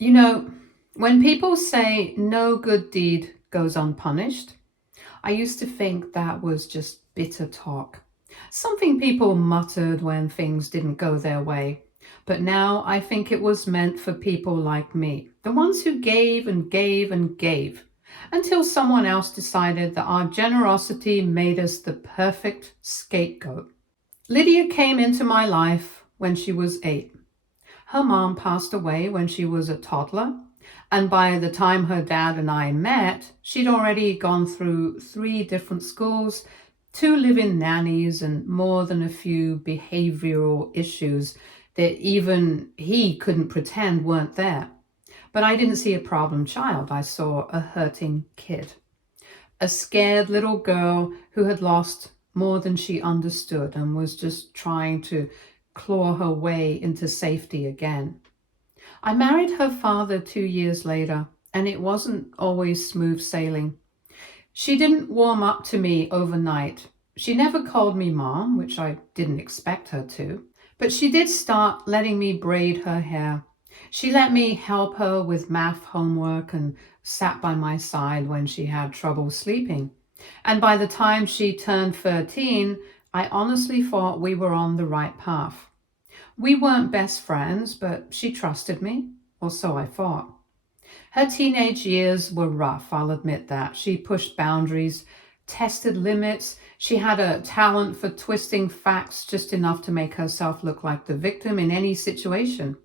You know, when people say no good deed goes unpunished, I used to think that was just bitter talk. Something people muttered when things didn't go their way. But now I think it was meant for people like me, the ones who gave and gave and gave, until someone else decided that our generosity made us the perfect scapegoat. Lydia came into my life when she was 8. Her mom passed away when she was a toddler, and by the time her dad and I met, she'd already gone through 3 different schools, 2 live-in nannies, and more than a few behavioral issues that even he couldn't pretend weren't there. But I didn't see a problem child, I saw a hurting kid. A scared little girl who had lost more than she understood and was just trying to claw her way into safety again. I married her father 2 years later, and it wasn't always smooth sailing. She didn't warm up to me overnight. She never called me mom, which I didn't expect her to, but she did start letting me braid her hair. She let me help her with math homework and sat by my side when she had trouble sleeping. And by the time she turned 13, I honestly thought we were on the right path. We weren't best friends, but she trusted me, or so I thought. Her teenage years were rough, I'll admit that. She pushed boundaries, tested limits. She had a talent for twisting facts just enough to make herself look like the victim in any situation.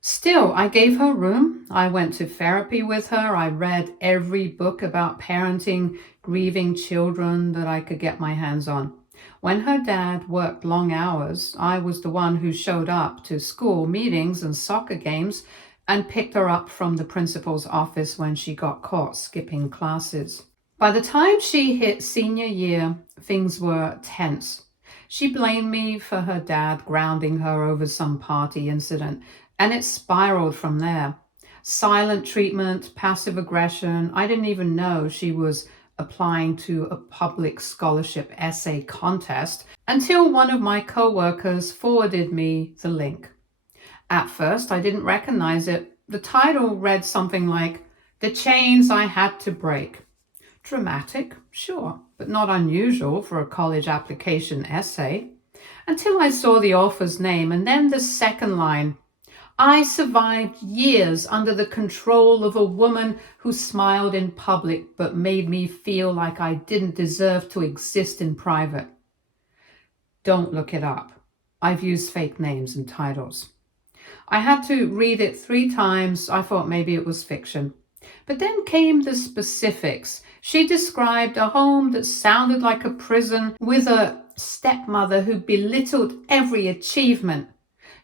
Still, I gave her room. I went to therapy with her. I read every book about parenting grieving children that I could get my hands on. When her dad worked long hours, I was the one who showed up to school meetings and soccer games and picked her up from the principal's office when she got caught skipping classes. By the time she hit senior year, things were tense. She blamed me for her dad grounding her over some party incident, and it spiraled from there. Silent treatment, passive aggression. I didn't even know she was applying to a public scholarship essay contest until one of my co-workers forwarded me the link. At first, I didn't recognize it. The title read something like, "The Chains I Had to Break." Dramatic, sure, but not unusual for a college application essay. Until I saw the author's name and then the second line, "I survived years under the control of a woman who smiled in public but made me feel like I didn't deserve to exist in private." Don't look it up. I've used fake names and titles. I had to read it 3 times. I thought maybe it was fiction. But then came the specifics. She described a home that sounded like a prison with a stepmother who belittled every achievement,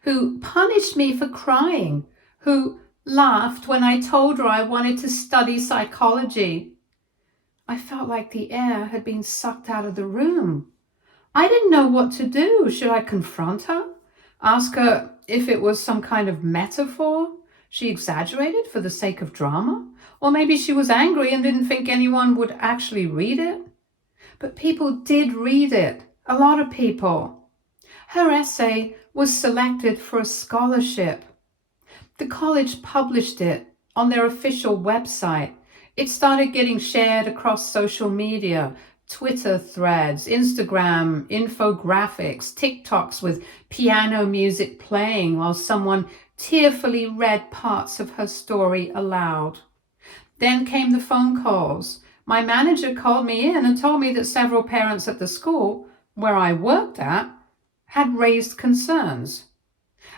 who punished me for crying, who laughed when I told her I wanted to study psychology. I felt like the air had been sucked out of the room. I didn't know what to do. Should I confront her? Ask her if it was some kind of metaphor she exaggerated for the sake of drama? Or maybe she was angry and didn't think anyone would actually read it? But people did read it. A lot of people. Her essay was selected for a scholarship. The college published it on their official website. It started getting shared across social media, Twitter threads, Instagram, infographics, TikToks with piano music playing while someone tearfully read parts of her story aloud. Then came the phone calls. My manager called me in and told me that several parents at the school where I worked at had raised concerns.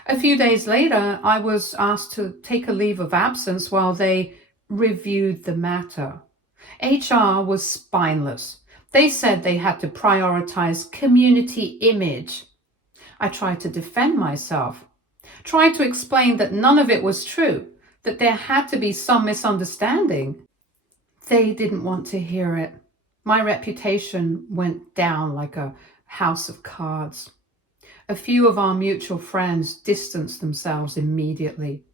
A few days later, I was asked to take a leave of absence while they reviewed the matter. HR was spineless. They said they had to prioritize community image. I tried to defend myself, tried to explain that none of it was true, that there had to be some misunderstanding. They didn't want to hear it. My reputation went down like a house of cards. A few of our mutual friends distanced themselves immediately.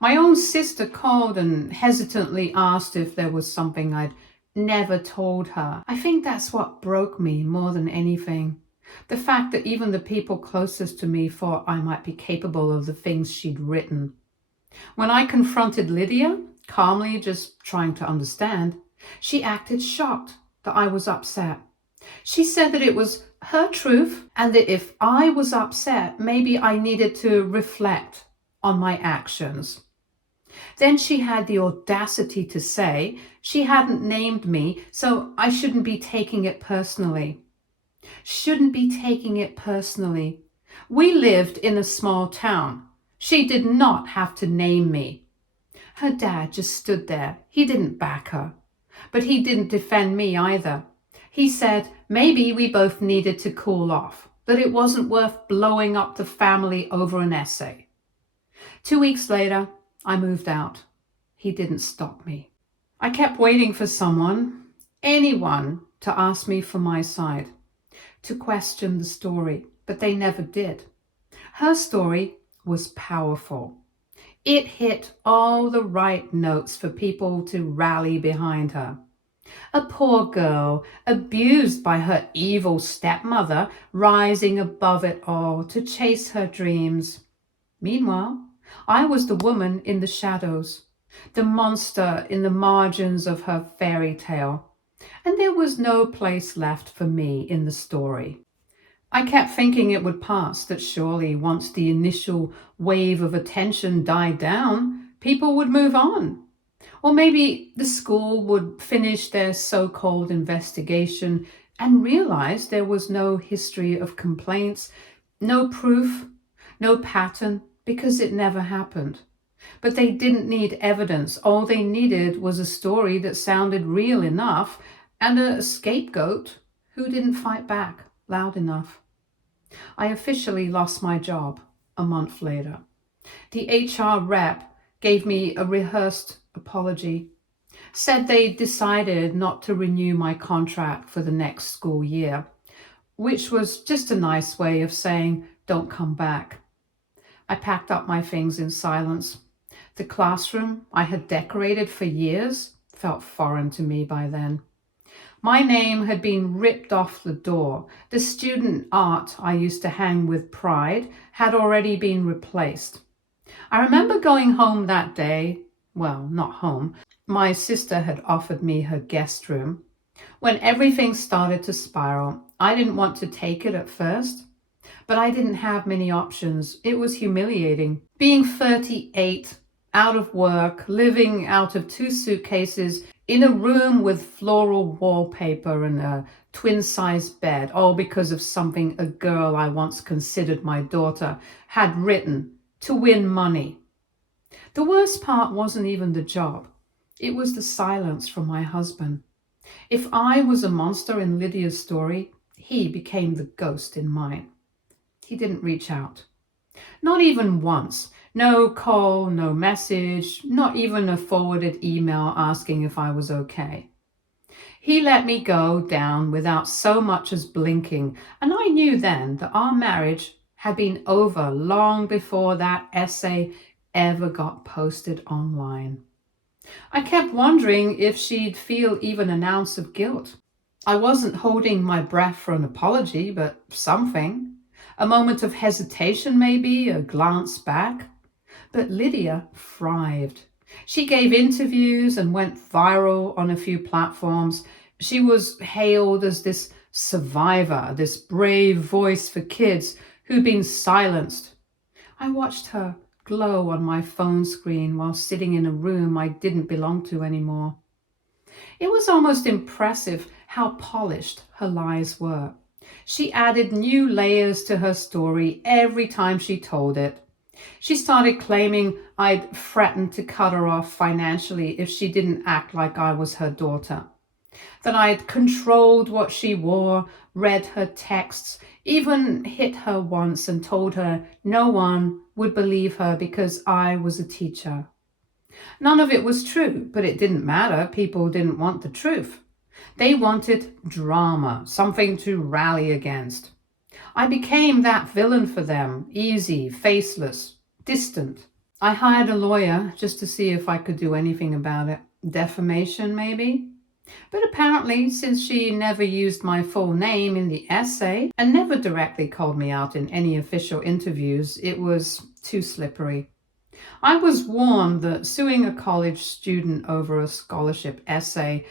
My own sister called and hesitantly asked if there was something I'd never told her. I think that's what broke me more than anything. The fact that even the people closest to me thought I might be capable of the things she'd written. When I confronted Lydia, calmly just trying to understand, she acted shocked that I was upset. She said that it was her truth and that if I was upset, maybe I needed to reflect on my actions. Then she had the audacity to say she hadn't named me, so I shouldn't be taking it personally. Shouldn't be taking it personally. We lived in a small town. She did not have to name me. Her dad just stood there. He didn't back her. But he didn't defend me either. He said maybe we both needed to cool off, that it wasn't worth blowing up the family over an essay. 2 weeks later, I moved out. He didn't stop me. I kept waiting for someone, anyone, to ask me for my side, to question the story, but they never did. Her story was powerful. It hit all the right notes for people to rally behind her. A poor girl, abused by her evil stepmother, rising above it all to chase her dreams. Meanwhile, I was the woman in the shadows, the monster in the margins of her fairy tale, and there was no place left for me in the story. I kept thinking it would pass, that surely once the initial wave of attention died down, people would move on. Or maybe the school would finish their so-called investigation and realize there was no history of complaints, no proof, no pattern, because it never happened. But they didn't need evidence. All they needed was a story that sounded real enough and a scapegoat who didn't fight back loud enough. I officially lost my job a month later. The HR rep gave me a rehearsed apology, said they decided not to renew my contract for the next school year, which was just a nice way of saying, don't come back. I packed up my things in silence. The classroom I had decorated for years felt foreign to me by then. My name had been ripped off the door. The student art I used to hang with pride had already been replaced. I remember going home that day. Well, not home. My sister had offered me her guest room. When everything started to spiral, I didn't want to take it at first, but I didn't have many options. It was humiliating. Being 38, out of work, living out of 2 suitcases, in a room with floral wallpaper and a twin-size bed, all because of something a girl I once considered my daughter had written to win money. The worst part wasn't even the job. It was the silence from my husband. If I was a monster in Lydia's story, he became the ghost in mine. He didn't reach out. Not even once. No call, no message, not even a forwarded email asking if I was okay. He let me go down without so much as blinking, and I knew then that our marriage had been over long before that essay ever got posted online. I kept wondering if she'd feel even an ounce of guilt. I wasn't holding my breath for an apology, but something. A moment of hesitation maybe, a glance back. But Lydia thrived. She gave interviews and went viral on a few platforms. She was hailed as this survivor, this brave voice for kids who'd been silenced. I watched her glow on my phone screen while sitting in a room I didn't belong to anymore. It was almost impressive how polished her lies were. She added new layers to her story every time she told it. She started claiming I'd threatened to cut her off financially if she didn't act like I was her daughter, that I'd controlled what she wore, read her texts, even hit her once and told her no one would believe her because I was a teacher. None of it was true, but it didn't matter. People didn't want the truth. They wanted drama, something to rally against. I became that villain for them, easy, faceless, distant. I hired a lawyer just to see if I could do anything about it. Defamation, maybe? But apparently, since she never used my full name in the essay and never directly called me out in any official interviews, it was too slippery. I was warned that suing a college student over a scholarship essay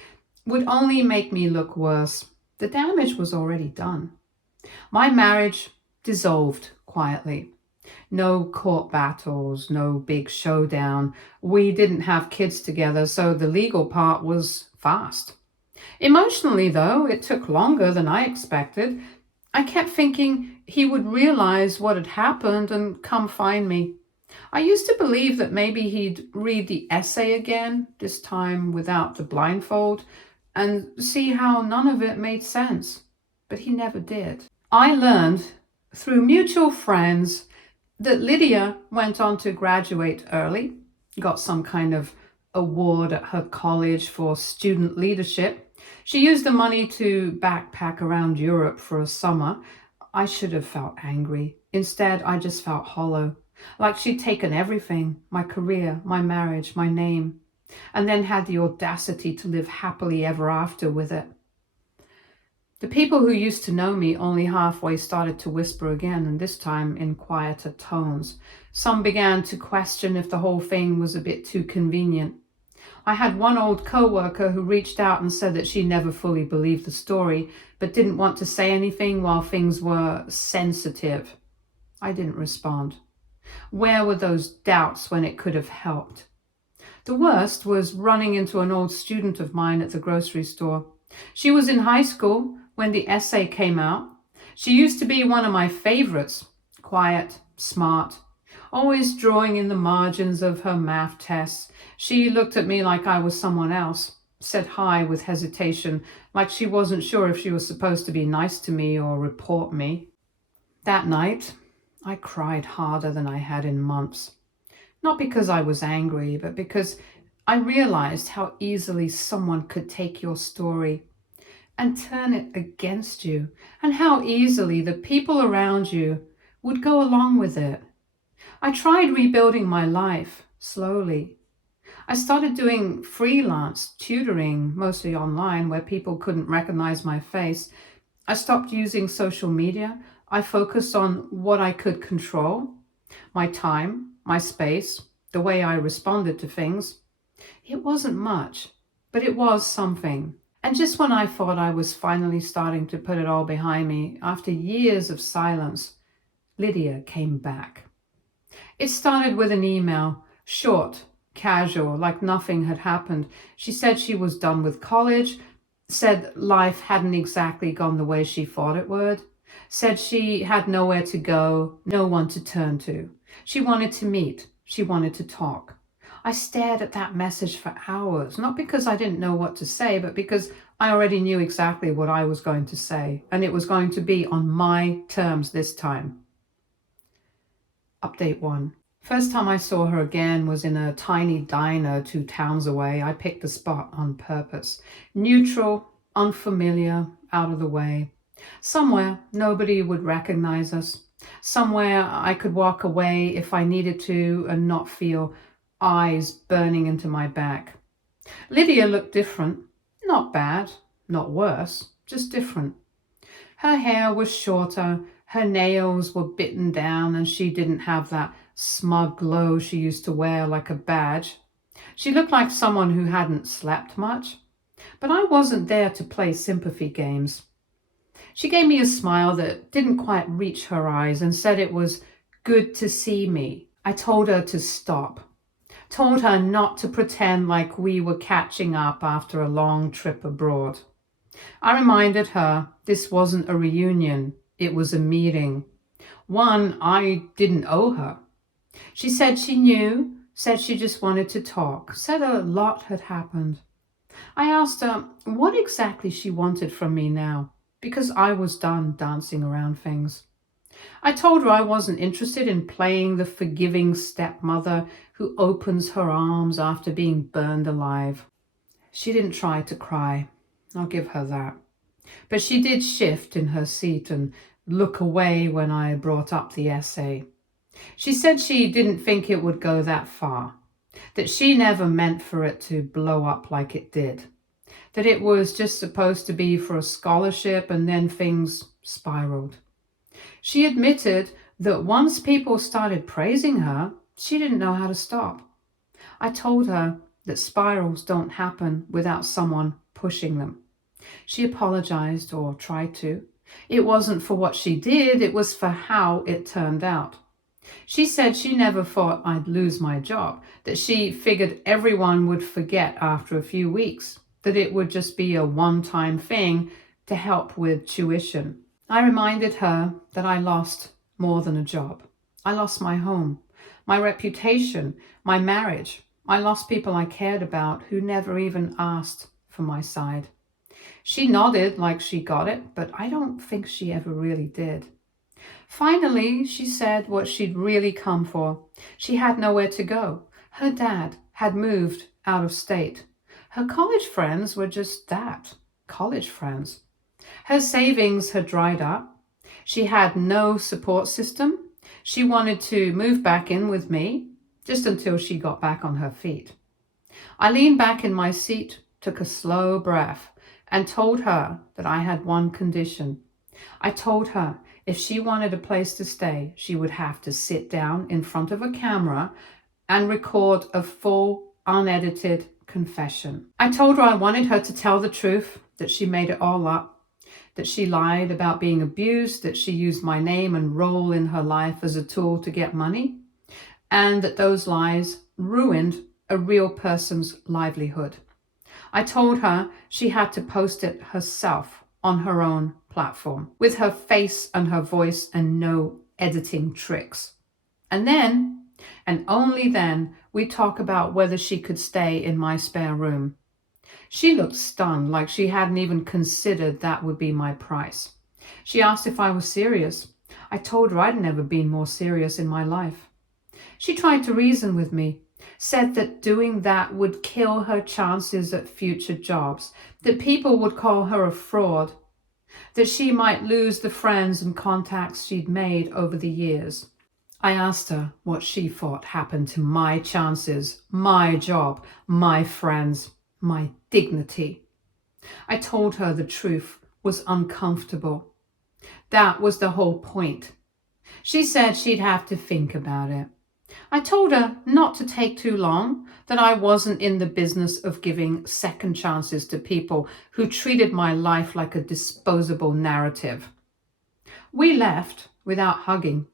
would only make me look worse. The damage was already done. My marriage dissolved quietly. No court battles, no big showdown. We didn't have kids together, so the legal part was fast. Emotionally, though, it took longer than I expected. I kept thinking he would realize what had happened and come find me. I used to believe that maybe he'd read the essay again, this time without the blindfold, and see how none of it made sense. But he never did. I learned through mutual friends that Lydia went on to graduate early, got some kind of award at her college for student leadership. She used the money to backpack around Europe for a summer. I should have felt angry. Instead, I just felt hollow, like she'd taken everything, my career, my marriage, my name, and then had the audacity to live happily ever after with it. The people who used to know me only halfway started to whisper again, and this time in quieter tones. Some began to question if the whole thing was a bit too convenient. I had one old co-worker who reached out and said that she never fully believed the story, but didn't want to say anything while things were sensitive. I didn't respond. Where were those doubts when it could have helped? The worst was running into an old student of mine at the grocery store. She was in high school when the essay came out. She used to be one of my favorites, quiet, smart, always drawing in the margins of her math tests. She looked at me like I was someone else, said hi with hesitation, like she wasn't sure if she was supposed to be nice to me or report me. That night, I cried harder than I had in months. Not because I was angry, but because I realized how easily someone could take your story and turn it against you, and how easily the people around you would go along with it. I tried rebuilding my life slowly. I started doing freelance tutoring, mostly online, where people couldn't recognize my face. I stopped using social media. I focused on what I could control: my time, my space, the way I responded to things. It wasn't much, but it was something. And just when I thought I was finally starting to put it all behind me, after years of silence, Lydia came back. It started with an email, short, casual, like nothing had happened. She said she was done with college, said life hadn't exactly gone the way she thought it would, said she had nowhere to go, no one to turn to. She wanted to meet, she wanted to talk. I stared at that message for hours, not because I didn't know what to say, but because I already knew exactly what I was going to say, and it was going to be on my terms this time. Update 1. First time I saw her again was in a tiny diner 2 towns away. I picked the spot on purpose. Neutral, unfamiliar, out of the way. Somewhere nobody would recognize us. Somewhere I could walk away if I needed to and not feel eyes burning into my back. Lydia looked different. Not bad, not worse, just different. Her hair was shorter, her nails were bitten down, and she didn't have that smug glow she used to wear like a badge. She looked like someone who hadn't slept much. But I wasn't there to play sympathy games. She gave me a smile that didn't quite reach her eyes and said it was good to see me. I told her to stop. Told her not to pretend like we were catching up after a long trip abroad. I reminded her this wasn't a reunion, it was a meeting. One I didn't owe her. She said she knew, said she just wanted to talk, said a lot had happened. I asked her what exactly she wanted from me now, because I was done dancing around things. I told her I wasn't interested in playing the forgiving stepmother who opens her arms after being burned alive. She didn't try to cry, I'll give her that. But she did shift in her seat and look away when I brought up the essay. She said she didn't think it would go that far, that she never meant for it to blow up like it did, that it was just supposed to be for a scholarship and then things spiraled. She admitted that once people started praising her, She didn't know how to stop. I told her that spirals don't happen without someone pushing them. She apologized, or tried to. It wasn't for what she did, it was for how it turned out. She said she never thought I'd lose my job, that she figured everyone would forget after a few weeks, that it would just be a one-time thing to help with tuition. I reminded her that I lost more than a job. I lost my home, my reputation, my marriage. I lost people I cared about who never even asked for my side. She nodded like she got it, but I don't think she ever really did. Finally, she said what she'd really come for. She had nowhere to go. Her dad had moved out of state. Her college friends were just that, college friends. Her savings had dried up. She had no support system. She wanted to move back in with me, just until she got back on her feet. I leaned back in my seat, took a slow breath, and told her that I had one condition. I told her if she wanted a place to stay, she would have to sit down in front of a camera and record a full, unedited confession. I told her I wanted her to tell the truth, that she made it all up, that she lied about being abused, that she used my name and role in her life as a tool to get money, and that those lies ruined a real person's livelihood. I told her she had to post it herself on her own platform, with her face and her voice and no editing tricks. And then, and only then, we talk about whether she could stay in my spare room. She looked stunned, like she hadn't even considered that would be my price. She asked if I was serious. I told her I'd never been more serious in my life. She tried to reason with me, said that doing that would kill her chances at future jobs, that people would call her a fraud, that she might lose the friends and contacts she'd made over the years. I asked her what she thought happened to my chances, my job, my friends, my dignity. I told her the truth was uncomfortable. That was the whole point. She said she'd have to think about it. I told her not to take too long, that I wasn't in the business of giving second chances to people who treated my life like a disposable narrative. We left without hugging,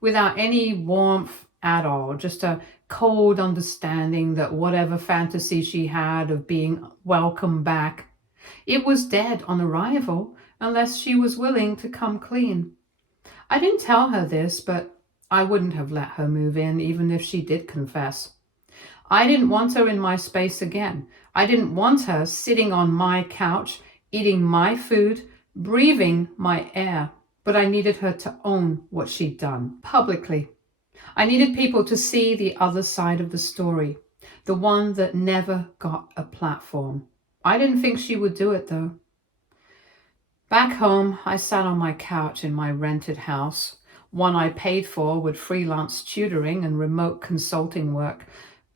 without any warmth at all, just a cold understanding that whatever fantasy she had of being welcome back, it was dead on arrival unless she was willing to come clean. I didn't tell her this, but I wouldn't have let her move in even if she did confess. I didn't want her in my space again. I didn't want her sitting on my couch, eating my food, breathing my air. But I needed her to own what she'd done, publicly. I needed people to see the other side of the story, the one that never got a platform. I didn't think she would do it, though. Back home, I sat on my couch in my rented house, one I paid for with freelance tutoring and remote consulting work,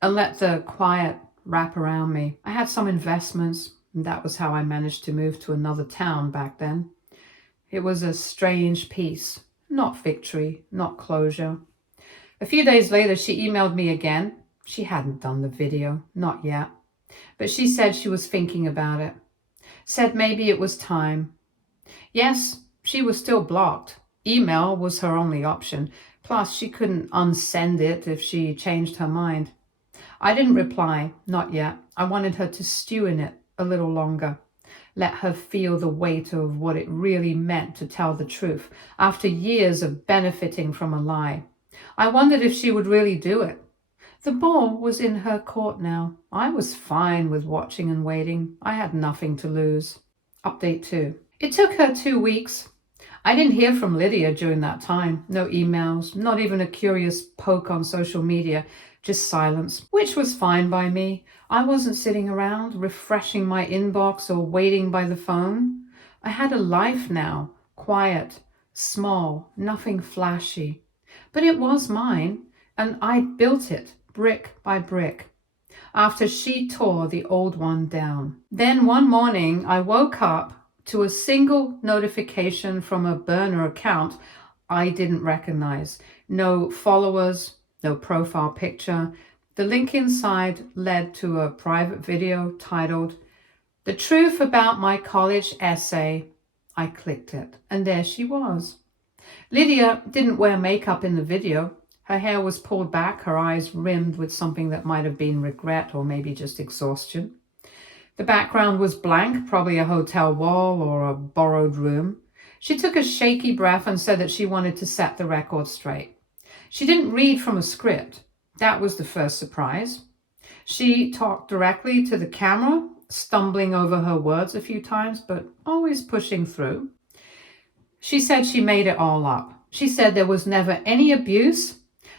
and let the quiet wrap around me. I had some investments, and that was how I managed to move to another town back then. It was a strange peace, not victory, not closure. A few days later, she emailed me again. She hadn't done the video, not yet, but she said she was thinking about it. Said maybe it was time. Yes, she was still blocked. Email was her only option. Plus, she couldn't unsend it if she changed her mind. I didn't reply, not yet. I wanted her to stew in it a little longer. Let her feel the weight of what it really meant to tell the truth after years of benefiting from a lie. I wondered if she would really do it. The ball was in her court now. I was fine with watching and waiting. I had nothing to lose. Update 2. It took her 2 weeks. I didn't hear from Lydia during that time. No emails, not even a curious poke on social media, just silence, which was fine by me. I wasn't sitting around refreshing my inbox or waiting by the phone. I had a life now, quiet, small, nothing flashy. But it was mine, and I built it brick by brick after she tore the old one down. Then one morning I woke up to a single notification from a burner account I didn't recognize. No followers, no profile picture. The link inside led to a private video titled, "The Truth About My College Essay." I clicked it, and there she was. Lydia didn't wear makeup in the video. Her hair was pulled back, her eyes rimmed with something that might have been regret or maybe just exhaustion. The background was blank, probably a hotel wall or a borrowed room. She took a shaky breath and said that she wanted to set the record straight. She didn't read from a script. That was the first surprise. She talked directly to the camera, stumbling over her words a few times, but always pushing through. She said she made it all up. She said there was never any abuse,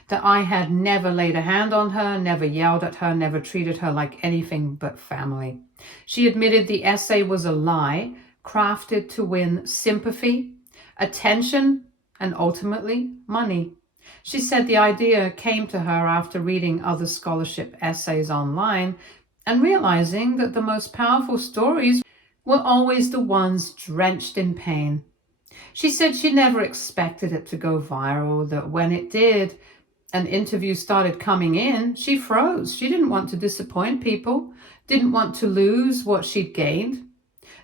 that I had never laid a hand on her, never yelled at her, never treated her like anything but family. She admitted the essay was a lie, crafted to win sympathy, attention, and ultimately money. She said the idea came to her after reading other scholarship essays online and realizing that the most powerful stories were always the ones drenched in pain. She said she never expected it to go viral, that when it did, and interviews started coming in, she froze. She didn't want to disappoint people, didn't want to lose what she'd gained.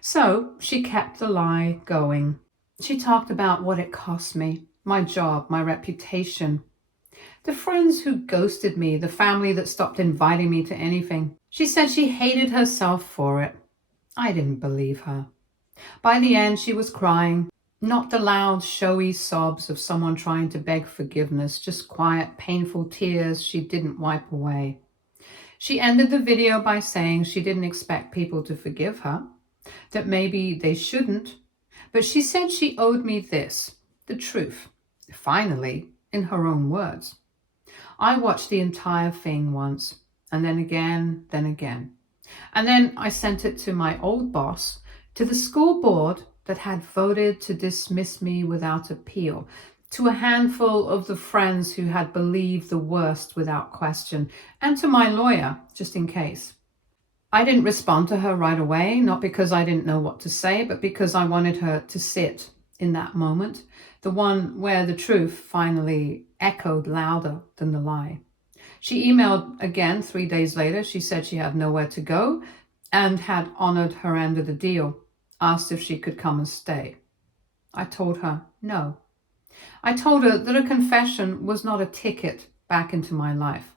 So she kept the lie going. She talked about what it cost me, my job, my reputation, the friends who ghosted me, the family that stopped inviting me to anything. She said she hated herself for it. I didn't believe her. By the end, she was crying. Not the loud, showy sobs of someone trying to beg forgiveness, just quiet, painful tears she didn't wipe away. She ended the video by saying she didn't expect people to forgive her, that maybe they shouldn't, but she said she owed me this, the truth, finally, in her own words. I watched the entire thing once, and then again, then again. And then I sent it to my old boss, to the school board that had voted to dismiss me without appeal, to a handful of the friends who had believed the worst without question, and to my lawyer, just in case. I didn't respond to her right away, not because I didn't know what to say, but because I wanted her to sit in that moment, the one where the truth finally echoed louder than the lie. She emailed again 3 days later. She said she had nowhere to go and had honored her end of the deal, asked if she could come and stay. I told her no. I told her that a confession was not a ticket back into my life,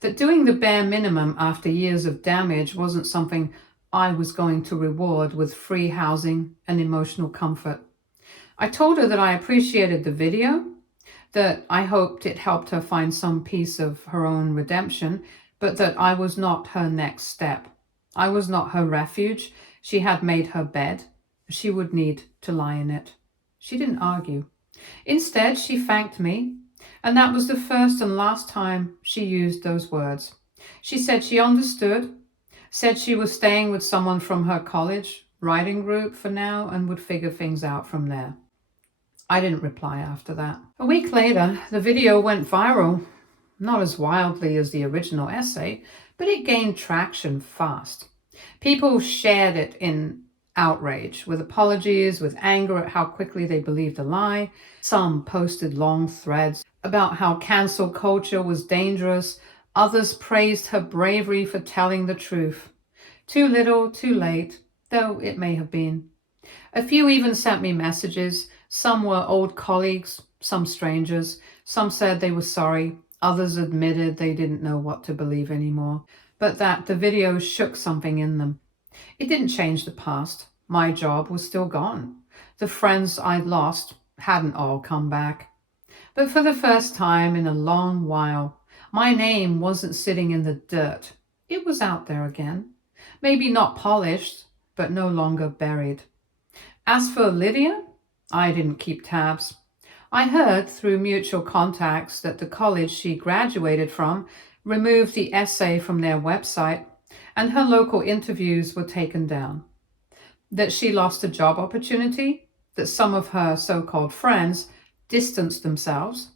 that doing the bare minimum after years of damage wasn't something I was going to reward with free housing and emotional comfort. I told her that I appreciated the video, that I hoped it helped her find some piece of her own redemption, but that I was not her next step. I was not her refuge. She had made her bed. She would need to lie in it. She didn't argue. Instead, she thanked me, and that was the first and last time she used those words. She said she understood, said she was staying with someone from her college writing group for now and would figure things out from there. I didn't reply after that. A week later, the video went viral, not as wildly as the original essay, but it gained traction fast. People shared it in outrage, with apologies, with anger at how quickly they believed a lie. Some posted long threads about how cancel culture was dangerous. Others praised her bravery for telling the truth. Too little, too late, though it may have been. A few even sent me messages. Some were old colleagues, some strangers. Some said they were sorry. Others admitted they didn't know what to believe anymore, but that the video shook something in them. It didn't change the past. My job was still gone. The friends I'd lost hadn't all come back. But for the first time in a long while, my name wasn't sitting in the dirt. It was out there again. Maybe not polished, but no longer buried. As for Lydia, I didn't keep tabs. I heard through mutual contacts that the college she graduated from removed the essay from their website, and her local interviews were taken down. That she lost a job opportunity, that some of her so-called friends distanced themselves,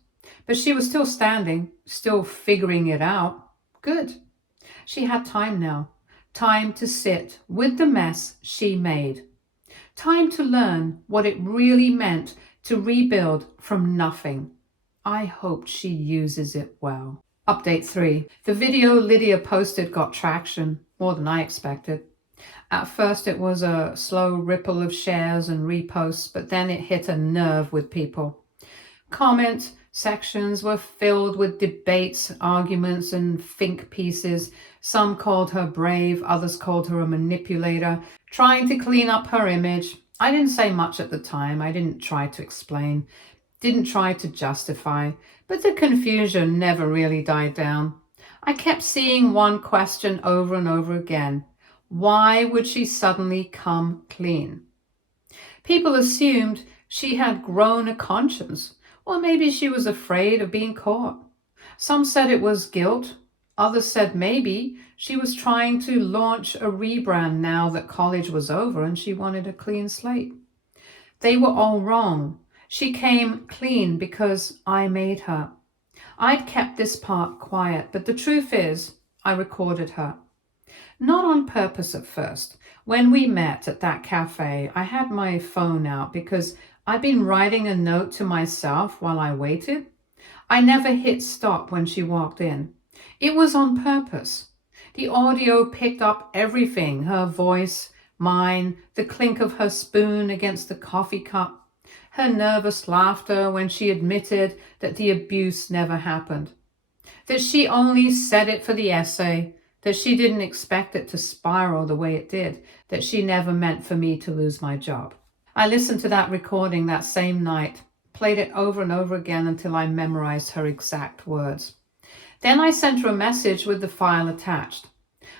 but she was still standing, still figuring it out. Good. She had time now, time to sit with the mess she made, time to learn what it really meant to rebuild from nothing, I hope she uses it well. Update 3. The video Lydia posted got traction, more than I expected. At first it was a slow ripple of shares and reposts, but then it hit a nerve with people. Comment sections were filled with debates, arguments, and think pieces. Some called her brave, others called her a manipulator, trying to clean up her image. I didn't say much at the time. I didn't try to explain, didn't try to justify, but the confusion never really died down. I kept seeing one question over and over again. Why would she suddenly come clean? People assumed she had grown a conscience, or maybe she was afraid of being caught. Some said it was guilt. Others said maybe she was trying to launch a rebrand now that college was over and she wanted a clean slate. They were all wrong. She came clean because I made her. I'd kept this part quiet, but the truth is, I recorded her. Not on purpose at first. When we met at that cafe, I had my phone out because I'd been writing a note to myself while I waited. I never hit stop when she walked in. It was on purpose. The audio picked up everything, her voice, mine, the clink of her spoon against the coffee cup, her nervous laughter when she admitted that the abuse never happened, that she only said it for the essay, that she didn't expect it to spiral the way it did, that she never meant for me to lose my job. I listened to that recording that same night, played it over and over again until I memorized her exact words. Then I sent her a message with the file attached.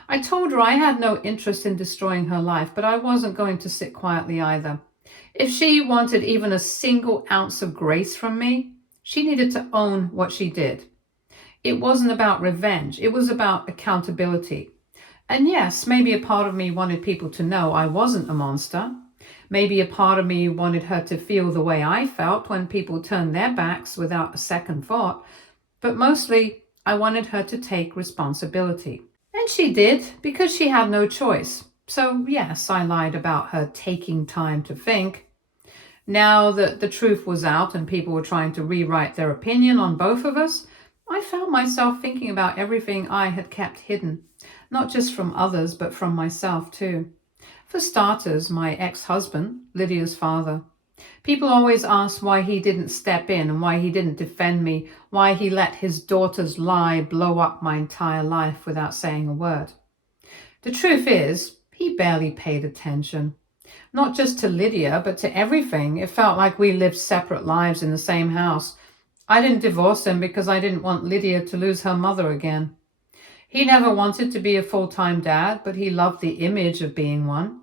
I told her I had no interest in destroying her life, but I wasn't going to sit quietly either. If she wanted even a single ounce of grace from me, she needed to own what she did. It wasn't about revenge. It was about accountability. And yes, maybe a part of me wanted people to know I wasn't a monster. Maybe a part of me wanted her to feel the way I felt when people turned their backs without a second thought. But mostly, I wanted her to take responsibility. And she did, because she had no choice. So yes, I lied about her taking time to think. Now that the truth was out and people were trying to rewrite their opinion on both of us, I found myself thinking about everything I had kept hidden, not just from others, but from myself too. For starters, my ex-husband, Lydia's father. People always ask why he didn't step in and why he didn't defend me, why he let his daughter's lie blow up my entire life without saying a word. The truth is, he barely paid attention. Not just to Lydia, but to everything. It felt like we lived separate lives in the same house. I didn't divorce him because I didn't want Lydia to lose her mother again. He never wanted to be a full-time dad, but he loved the image of being one.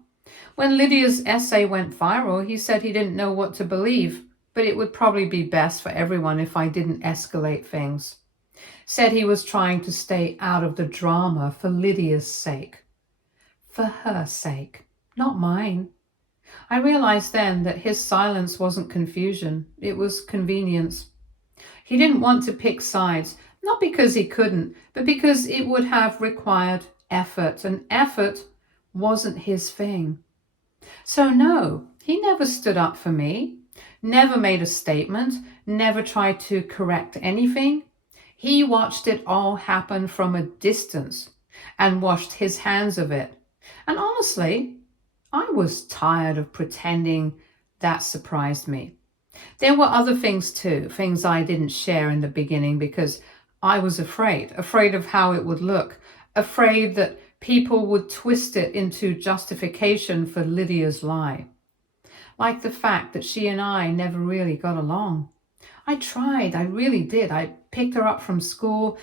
When Lydia's essay went viral, he said he didn't know what to believe, but it would probably be best for everyone if I didn't escalate things. Said he was trying to stay out of the drama for Lydia's sake. For her sake, not mine. I realized then that his silence wasn't confusion, it was convenience. He didn't want to pick sides, not because he couldn't, but because it would have required effort, and effort wasn't his thing. So no, he never stood up for me, never made a statement, never tried to correct anything. He watched it all happen from a distance and washed his hands of it. And honestly, I was tired of pretending. That surprised me. There were other things too, things I didn't share in the beginning because I was afraid of how it would look, afraid that people would twist it into justification for Lydia's lie. Like the fact that she and I never really got along. I tried, I really did. I picked her up from school,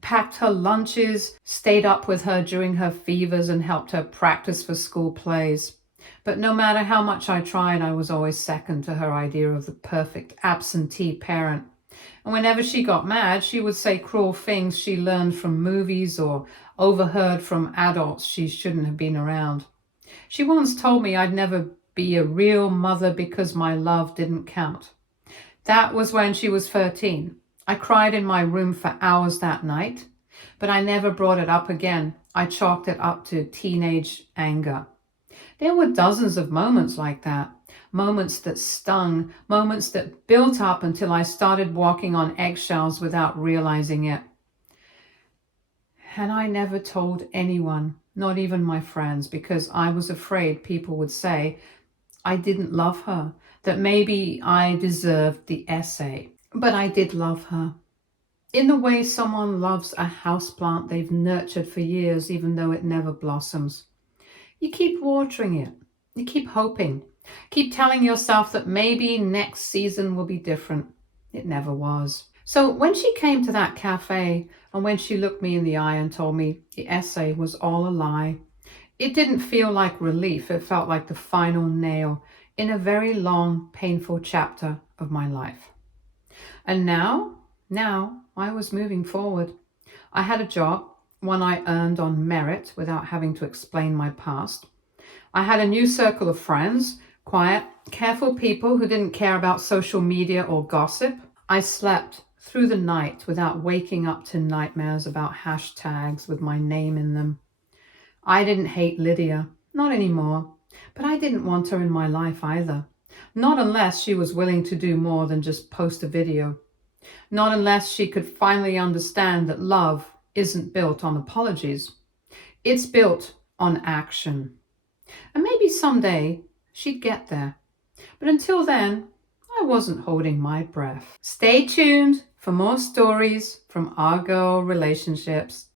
packed her lunches, stayed up with her during her fevers and helped her practice for school plays. But no matter how much I tried, I was always second to her idea of the perfect absentee parent. And whenever she got mad, she would say cruel things she learned from movies or overheard from adults she shouldn't have been around. She once told me I'd never be a real mother because my love didn't count. That was when she was 13. I cried in my room for hours that night, but I never brought it up again. I chalked it up to teenage anger. There were dozens of moments like that. Moments that stung, moments that built up until I started walking on eggshells without realizing it. And I never told anyone, not even my friends, because I was afraid people would say I didn't love her, that maybe I deserved the essay. But I did love her. In the way someone loves a houseplant they've nurtured for years, even though it never blossoms. You keep watering it. You keep hoping. Keep telling yourself that maybe next season will be different. It never was. So when she came to that cafe and when she looked me in the eye and told me the essay was all a lie, it didn't feel like relief. It felt like the final nail in a very long, painful chapter of my life. And now I was moving forward. I had a job, one I earned on merit without having to explain my past. I had a new circle of friends, quiet, careful people who didn't care about social media or gossip. I slept through the night without waking up to nightmares about hashtags with my name in them. I didn't hate Lydia, not anymore, but I didn't want her in my life either. Not unless she was willing to do more than just post a video. Not unless she could finally understand that love isn't built on apologies. It's built on action. And maybe someday she'd get there. But until then, I wasn't holding my breath. Stay tuned for more stories from our girl relationships.